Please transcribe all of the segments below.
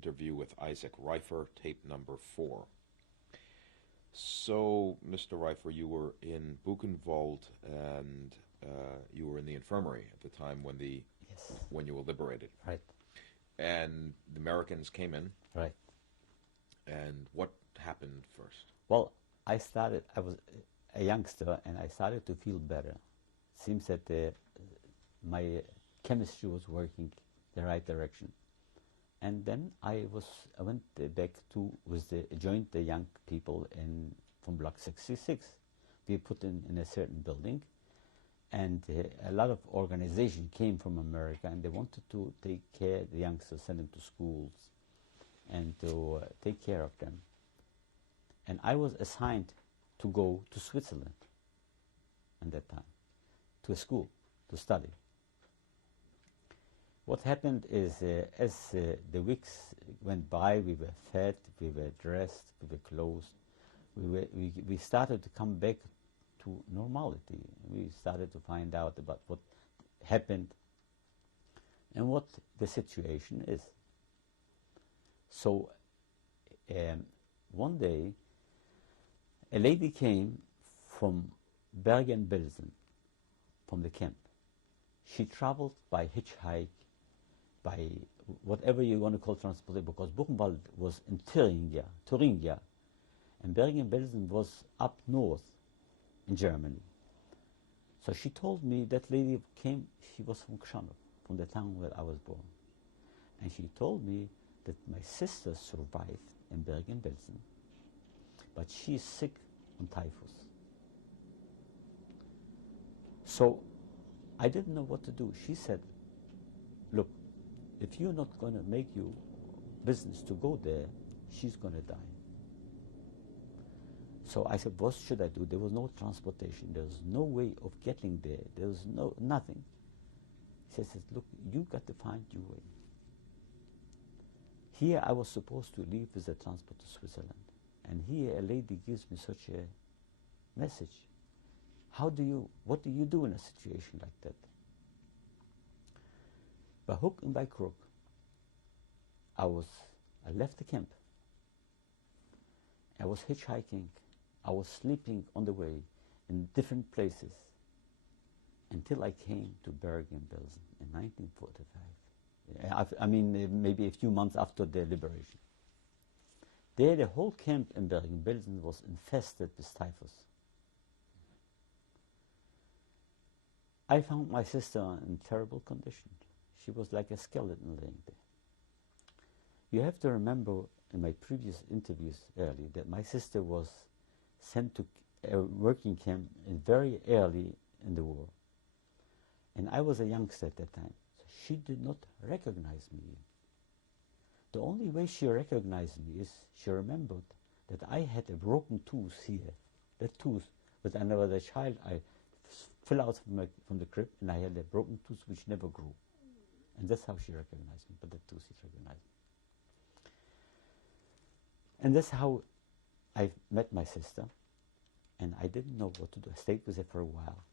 interview with Izaak Reifer, tape number 4. So, Mr. Reifer, you were in Buchenwald and you were in the infirmary at the time when Yes. when you were liberated. Right. And the Americans came in. Right. And what happened first? Well, I was a youngster and I started to feel better. Seems that my chemistry was working the right direction. And then I went back to joined the young people from Block 66. We put in a certain building, and a lot of organization came from America, and they wanted to take care of the youngsters, send them to schools, and to take care of them. And I was assigned to go to Switzerland at that time, to a school, to study. What happened is, as the weeks went by, we were fed, we were dressed, we were clothed. We started to come back to normality. We started to find out about what happened and what the situation is. So one day, a lady came from Bergen-Belsen, from the camp. She traveled by hitchhike, by whatever you want to call transportation, because Buchenwald was in Thuringia, and Bergen-Belsen was up north in Germany. So she told me that lady came, she was from Krzanów, from the town where I was born. And she told me that my sister survived in Bergen-Belsen, but she's sick on typhus. So I didn't know what to do. She said, look, if you're not going to make your business to go there, she's going to die. So I said, what should I do? There was no transportation. There was no way of getting there. There was nothing. She said, look, you got to find your way. Here I was supposed to leave with a transport to Switzerland. And here a lady gives me such a message. What do you do in a situation like that? By hook and by crook, I left the camp. I was hitchhiking. I was sleeping on the way in different places until I came to Bergen-Belsen in 1945. I mean, maybe a few months after the liberation. There, the whole camp in Bergen-Belsen was infested with typhus. I found my sister in terrible condition. She was like a skeleton laying there. You have to remember in my previous interviews early that my sister was sent to a working camp very early in the war. And I was a youngster at that time. So she did not recognize me. The only way she recognized me is she remembered that I had a broken tooth here. That tooth, but when I was a child, I fell out from the crib and I had a broken tooth which never grew. And that's how she recognized me, but the tooth she recognized me. And that's how I met my sister, and I didn't know what to do. I stayed with her for a while.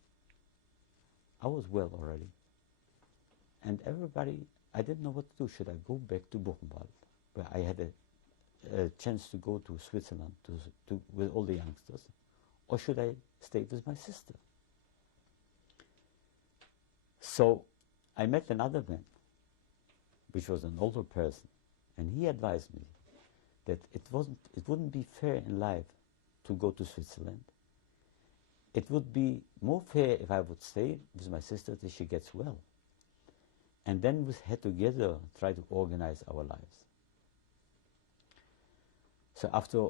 I was well already. And I didn't know what to do. Should I go back to Buchenwald, where I had a chance to go to Switzerland with all the youngsters, or should I stay with my sister? So I met another man, which was an older person, and he advised me that it wouldn't be fair in life to go to Switzerland. It would be more fair if I would stay with my sister till she gets well. And then we had together try to organize our lives. So after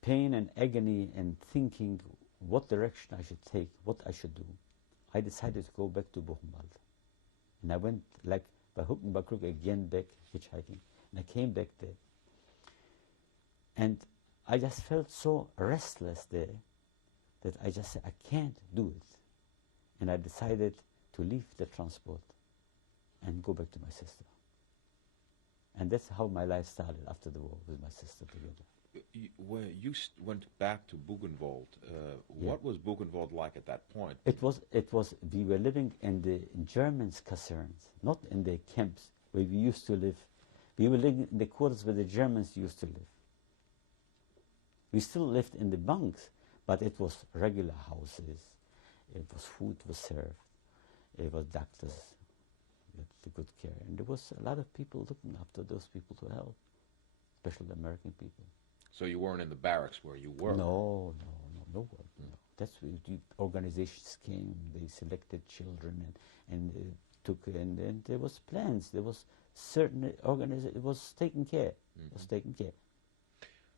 pain and agony and thinking what direction I should take, what I should do, I decided to go back to Buchenwald. And I went like by hook and by crook again back hitchhiking. And I came back there. And I just felt so restless there that I just said, I can't do it. And I decided to leave the transport and go back to my sister. And that's how my life started after the war, with my sister together. When you went back to Buchenwald, what was Buchenwald like at that point? We were living in the Germans' casernes, not in the camps where we used to live We were living in the quarters where the Germans used to live. We still lived in the bunks, but it was regular houses. It was food was served. It was doctors with the good care. And there was a lot of people looking after those people to help, especially American people. So you weren't in the barracks where you were? No. No. That's where the organizations came. They selected children and there was plans. There was certain it was taken care. It was taken care.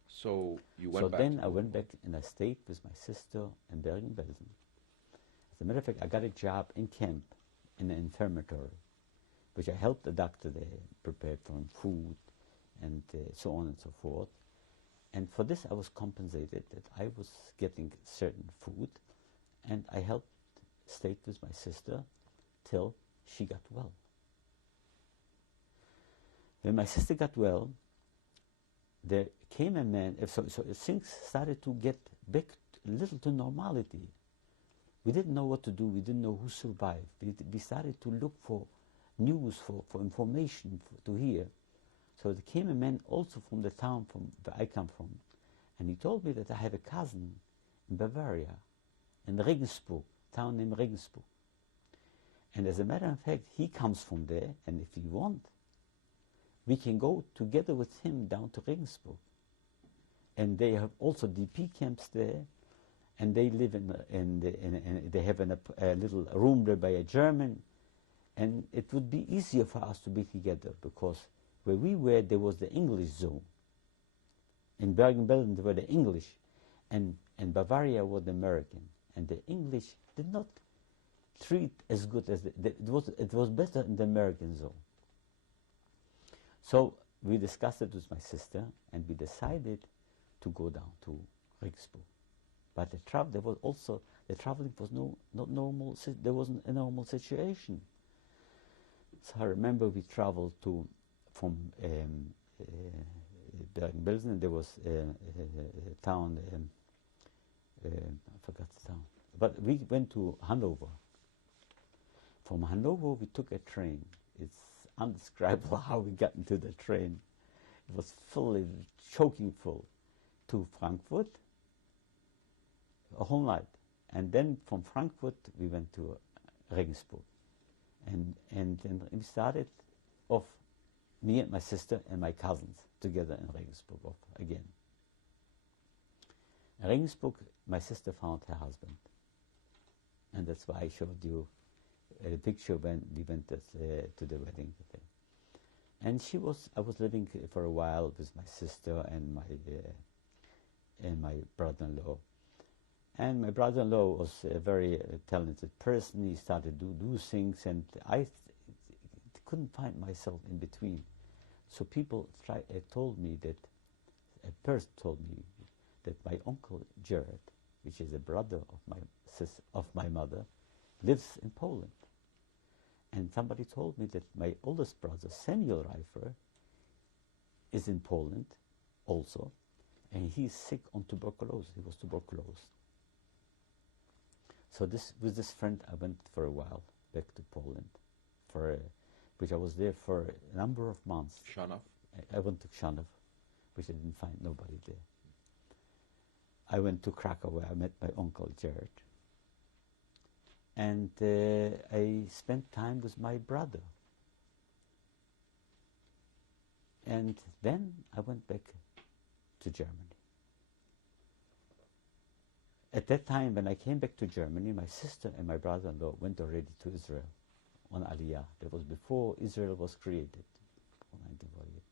So you went back. So then I went back and I stayed with my sister in Bergen-Belsen. As a matter of fact, I got a job in camp in an infirmary, which I helped the doctor there, prepared for him food and so on and so forth. And for this I was compensated that I was getting certain food, and I helped, stayed with my sister till she got well. When my sister got well, there came a man, so things started to get back a little to normality. We didn't know what to do, we didn't know who survived. We started to look for news, for information to hear. So there came a man also from the town from where I come from, and he told me that I have a cousin in Bavaria, in Regensburg, town named Regensburg. And as a matter of fact, he comes from there, and if you want, we can go together with him down to Regensburg. And they have also DP camps there, and they live they have a little room there by a German, and it would be easier for us to be together, because where we were, there was the English zone. In Bergen-Belsen, there were the English, and Bavaria was the American. And the English did not treat as good as it was better in the American zone. So we discussed it with my sister, and we decided to go down to Regensburg. But the traveling was not normal. There wasn't a normal situation. So I remember we traveled from Bergen-Belsen. There was a town. I forgot the town. But we went to Hanover. From Hanover, we took a train. It's undescribable how we got into the train. It was choking full, to Frankfurt, a whole night. And then from Frankfurt, we went to Regensburg. And then we started off, me and my sister and my cousins, together in Regensburg again. In Regensburg, my sister found her husband. And that's why I showed you a picture when we went to the wedding. And I was living for a while with my sister and my brother-in-law. And my brother-in-law was a very talented person. He started to do things, and I couldn't find myself in between. So people told me that, a person told me that my uncle Jared, which is a brother of my mother, lives in Poland. And somebody told me that my oldest brother, Samuel Reifer, is in Poland also, and he's sick on tuberculosis. He was tuberculosis. So with this friend, I went for a while back to Poland, which I was there for a number of months. Chanov? I went to Chanov, which I didn't find nobody there. I went to Krakow, where I met my uncle Jared. And I spent time with my brother. And then I went back to Germany. At that time, when I came back to Germany, my sister and my brother-in-law went already to Israel on Aliyah. That was before Israel was created, 1948.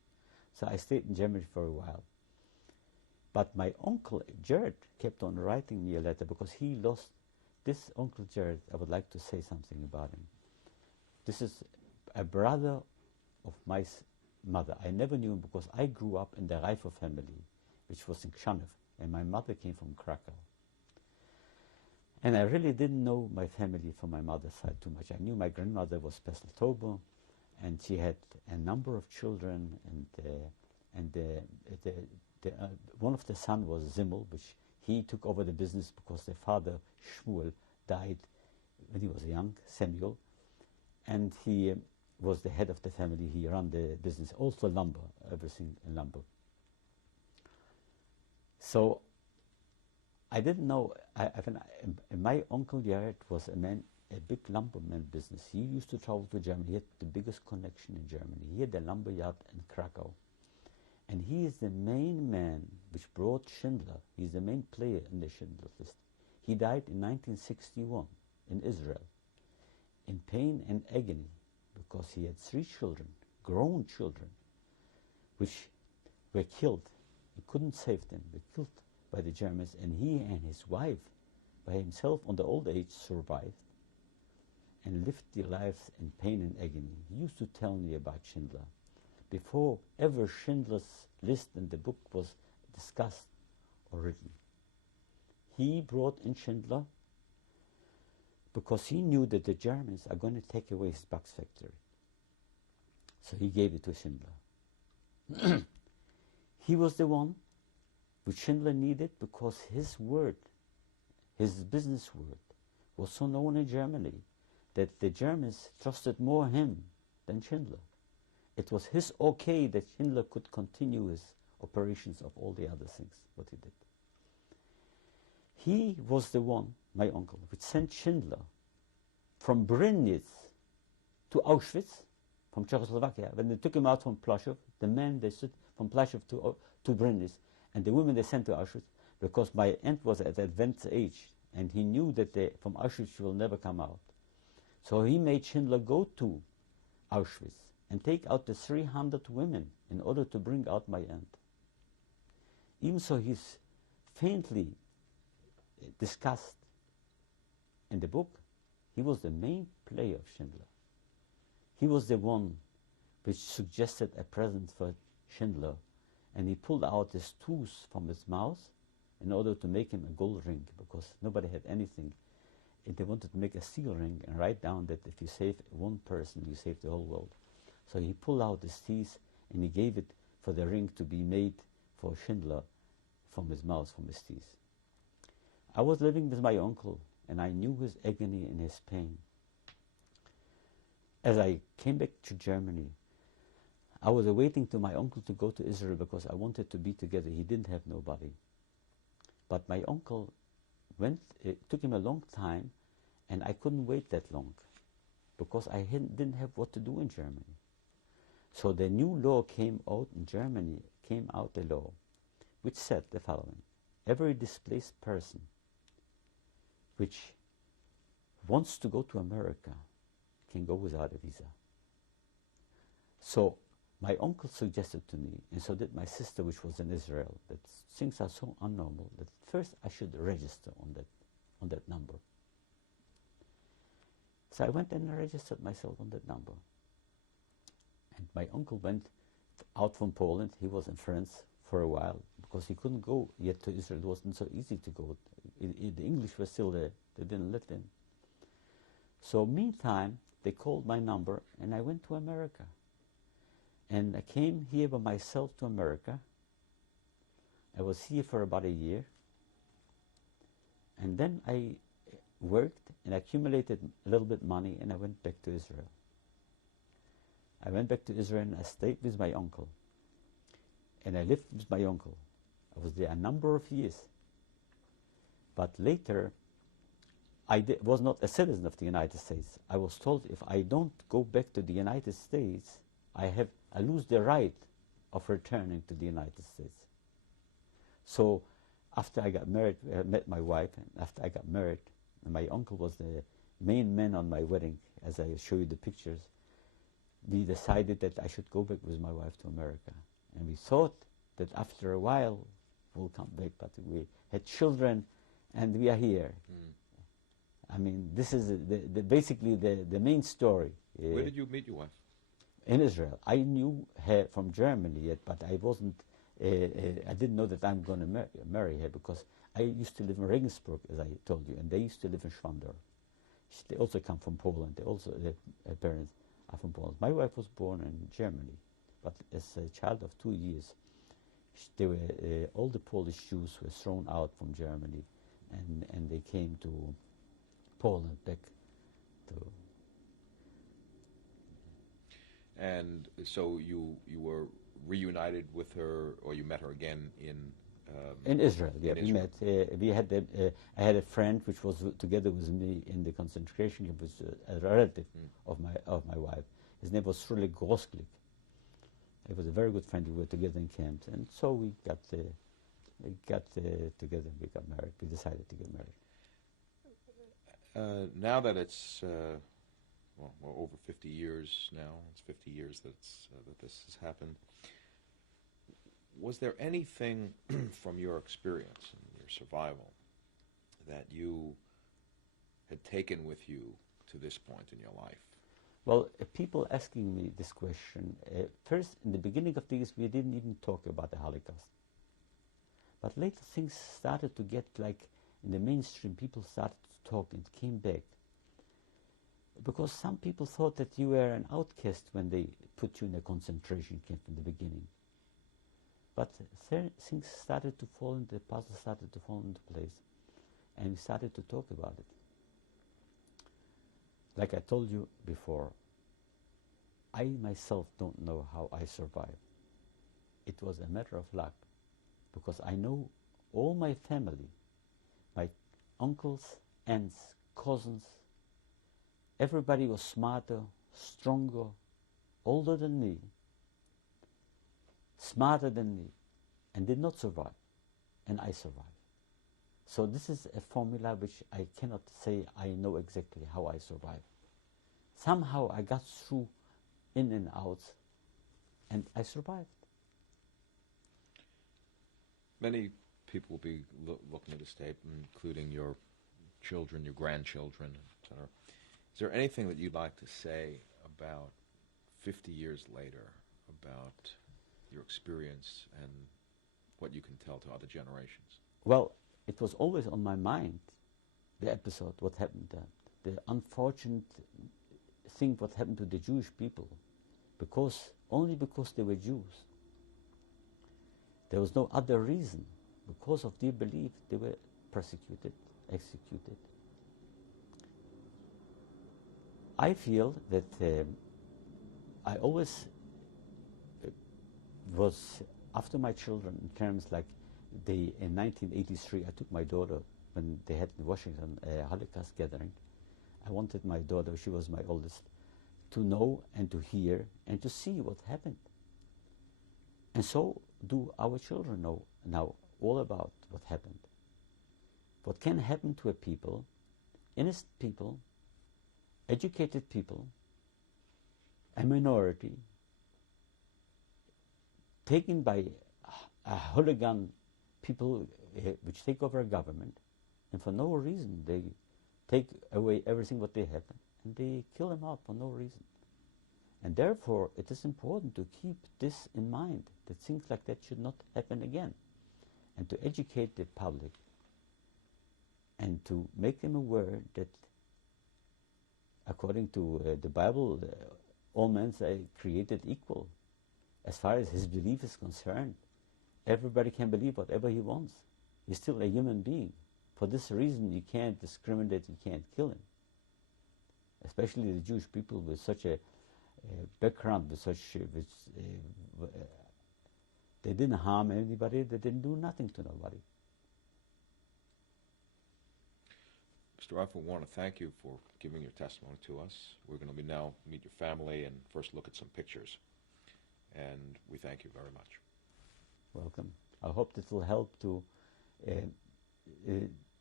So I stayed in Germany for a while. But my uncle Jared kept on writing me a letter, because he lost this uncle Jared. I would like to say something about him. This is a brother of my mother. I never knew him because I grew up in the Reifer family, which was in Kshanov, and my mother came from Krakow. And I really didn't know my family from my mother's side too much. I knew my grandmother was Pesteltober, and she had a number of children, and one of the sons was Zimmel, which he took over the business because their father, Shmuel, died when he was young, Samuel. And was the head of the family. He ran the business, also lumber, everything in lumber. So I didn't know. My uncle Jared was a big lumberman business. He used to travel to Germany. He had the biggest connection in Germany. He had a lumber yard in Krakow. And he is the main man which brought Schindler. He's the main player in the Schindler List. He died in 1961 in Israel in pain and agony because he had 3 children, grown children, which were killed. He couldn't save them. They were killed by the Germans, and he and his wife, by himself on the old age, survived and lived their lives in pain and agony. He used to tell me about Schindler. Before ever Schindler's List in the book was discussed or written, he brought in Schindler because he knew that the Germans are going to take away his box factory. So he gave it to Schindler. He was the one which Schindler needed because his word, his business word, was so known in Germany that the Germans trusted more him than Schindler. It was his okay that Schindler could continue his operations of all the other things, what he did. He was the one, my uncle, which sent Schindler from Brennitz to Auschwitz, from Czechoslovakia. When they took him out from Plaszow, the men they sent from Plaszow to Brennitz, and the women they sent to Auschwitz, because my aunt was at advanced age, and he knew that from Auschwitz she will never come out. So he made Schindler go to Auschwitz and take out the 300 women in order to bring out my aunt. Even so, he's faintly discussed in the book. He was the main player of Schindler. He was the one which suggested a present for Schindler, and he pulled out his tooth from his mouth in order to make him a gold ring, because nobody had anything. And they wanted to make a seal ring and write down that if you save one person, you save the whole world. So he pulled out his teeth and he gave it for the ring to be made for Schindler from his mouth, from his teeth. I was living with my uncle, and I knew his agony and his pain. As I came back to Germany, I was awaiting to my uncle to go to Israel because I wanted to be together. He didn't have nobody. But my uncle went, it took him a long time, and I couldn't wait that long because I didn't have what to do in Germany. So the new law came out in Germany, a law, which said the following: every displaced person which wants to go to America can go without a visa. So my uncle suggested to me, and so did my sister, which was in Israel, that things are so unnormal that first I should register on that number. So I went and registered myself on that number. And my uncle went out from Poland. He was in France for a while because he couldn't go yet to Israel. It wasn't so easy to go. The English was still there. They didn't let him. So meantime, they called my number, and I went to America. And I came here by myself to America. I was here for about a year. And then I worked and accumulated a little bit money, and I went back to Israel. I went back to Israel and I stayed with my uncle. And I lived with my uncle. I was there a number of years. But later, I was not a citizen of the United States. I was told if I don't go back to the United States, I lose the right of returning to the United States. So after I got married, I met my wife, and after I got married, and my uncle was the main man on my wedding, as I show you the pictures, we decided that I should go back with my wife to America. And we thought that after a while we'll come back, but we had children and we are here. I mean, this is basically the main story. Where did you meet your wife? In Israel. I knew her from Germany yet, but I wasn't, I didn't know that I'm going to marry her because I used to live in Regensburg, as I told you, and they used to live in Schwandorf. They also come from Poland. Their parents are from Poland. My wife was born in Germany, but as a child of 2 years, all the Polish Jews were thrown out from Germany, and they came to Poland back to. And so you were reunited with her, or you met her again in Israel. Yeah, in we Israel. met. We had I had a friend which was together with me in the concentration camp, was a relative of my wife. His name was Shirley Grosklik. He was a very good friend. We were together in camps, and so we got together. We got married. We decided to get married. Now that it's well over 50 years now, it's 50 years that this has happened. Was there anything from your experience and your survival that you had taken with you to this point in your life? Well, people asking me this question, first in the beginning of things we didn't even talk about the Holocaust. But later things started to get like in the mainstream, people started to talk and came back. Because some people thought that you were an outcast when they put you in a concentration camp in the beginning. But things started to fall into, the puzzle started to fall into place, and we started to talk about it. Like I told you before, I myself don't know how I survived. It was a matter of luck, because I know all my family, my uncles, aunts, cousins, everybody was smarter, stronger, older than me, smarter than me, and did not survive, and I survived. So this is a formula which I cannot say I know exactly how I survived. Somehow I got through in and out, and I survived. Many people will be looking at this tape, including your children, your grandchildren, etc. Is there anything that you'd like to say about 50 years later, about your experience and what you can tell to other generations? Well, it was always on my mind, the episode, what happened there. The unfortunate thing what happened to the Jewish people, only because they were Jews. There was no other reason. Because of their belief, they were persecuted, executed. I feel that I always was after my children in terms like in 1983 I took my daughter when they had in Washington a Holocaust gathering. I wanted my daughter, she was my oldest, to know and to hear and to see what happened. And so do our children know now all about what happened. What can happen to a people, innocent people, educated people, a minority, taken by a hooligan people which take over a government, and for no reason they take away everything what they have, and they kill them out for no reason. And therefore it is important to keep this in mind, that things like that should not happen again, and to educate the public and to make them aware that according to the Bible, all men are created equal. As far as his belief is concerned, everybody can believe whatever he wants. He's still a human being. For this reason, you can't discriminate, you can't kill him. Especially the Jewish people with such a background, they didn't harm anybody, they didn't do nothing to nobody. Mr. Reifer, I want to thank you for giving your testimony to us. We're going to now meet your family and first look at some pictures. And we thank you very much. Welcome. I hope this will help to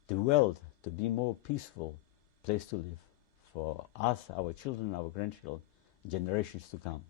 the world to be more peaceful place to live for us, our children, our grandchildren, generations to come.